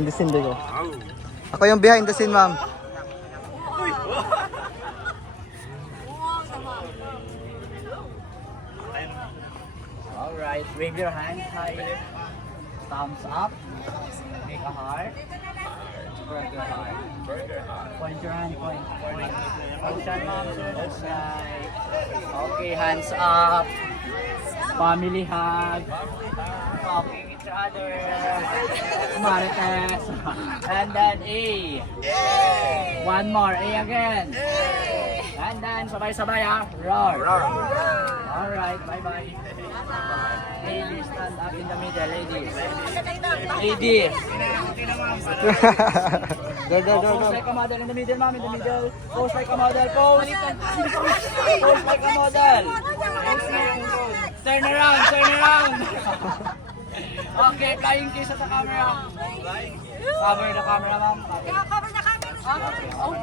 Behind the scene ko. Ako yung behind the scene, ma'am. Alright, wave your hands high. Thumbs up. Make a heart. Spread your heart. Point your hand, point. Ocean, ma'am, sir. That's right. Okay, hands up. Family hug. Talking each other. Marites. And then A. One more. A again. And then sabay-sabay ah. Roar. Alright, bye-bye. Ladies, stand up in the middle, ladies. Ladies. Pose like a model in the middle, ma'am, in the middle. Pose like a model, pose. Pose like a model. Turn around, turn around. Okay, flying kiss at the camera. Cover the camera, ma'am. Cover the camera. Oh.